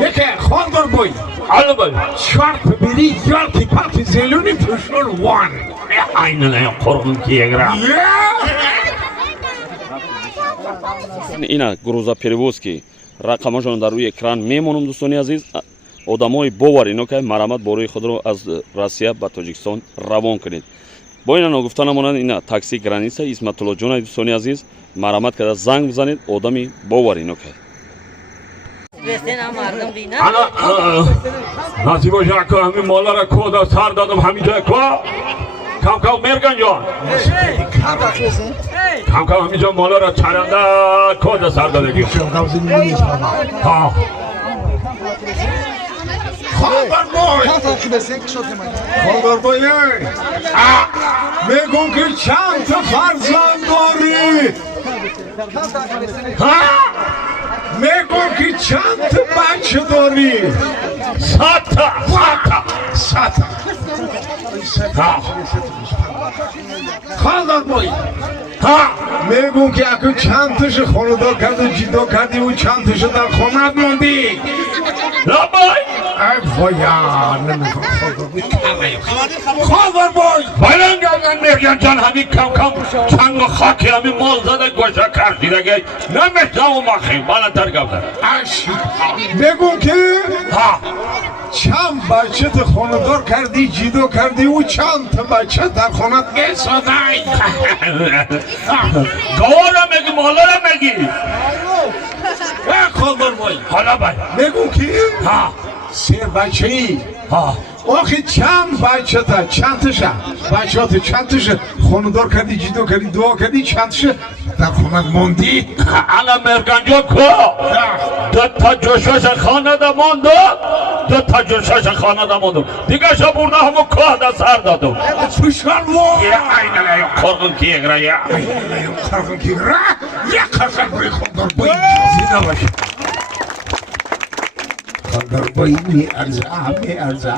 Neke, Khondor boy. Albay. Şart biri yalki palki zeluni püşür one. Aynen ya korkun ki yegra. Ина грузоперевозки рақамашон дар рӯи экран мемонам дӯстони азиз. Одамои бовар ино ки марамат борои худро аз Россия ба Тоҷикистон равон кардед. Бо ина ногуфта намонанд ина такси граница Исматулло ҷонаи дӯстони азиз марамат карда занг бизанед одами бовар ино ки. Ana nasip olacak ki hemin mallara koda sardadım hamide ko. Kam Mergan Jon. Kam hemin Jon mallara çaranda koda sardadım. Ha. Khondor boy. Khondor boy. Megun ki chand ta farzand dori. Ha. Megun ki chand ta bache dori. Sata. Sata. Ha. Khondor boy. Ha. Megun ki akı chand taşı khonador kardi jido kardi u chand taşı dar khonad mondi. Labay. Ay voya nemigon Khondor boy kamayım. Khondor boy. Bayan gelden Mergan Jon hemin kam çang khaki hemin mal zade goşa kardide gey. Ne mehtavu makhi bana tergavda. Aşk. Megun ki Ha. چند بچه تا خاندار کردی جیدو کردی و چند تا بچه در خانت بسادی گوارا مگی مالارا مگی خاندار بای حالا بای بگو کی؟ ها سه بچه ای ها آخه چند بچه تا چند تشه بچه ها تا چند تشه خاندار کردی جیدو کردی دعا کردی چند تشه در خانت موندی انا مرگان جو کو دو تا جوشش خانه دا موندو دو تا جوشش خانه دا موندو دیگه شبورنا همو که دا سر دادو فشار و یه اینه یا korkun ki yegra ya خرقن کی را یه خرقن بای خاندار بای زیده باش خاندار بای می ارزا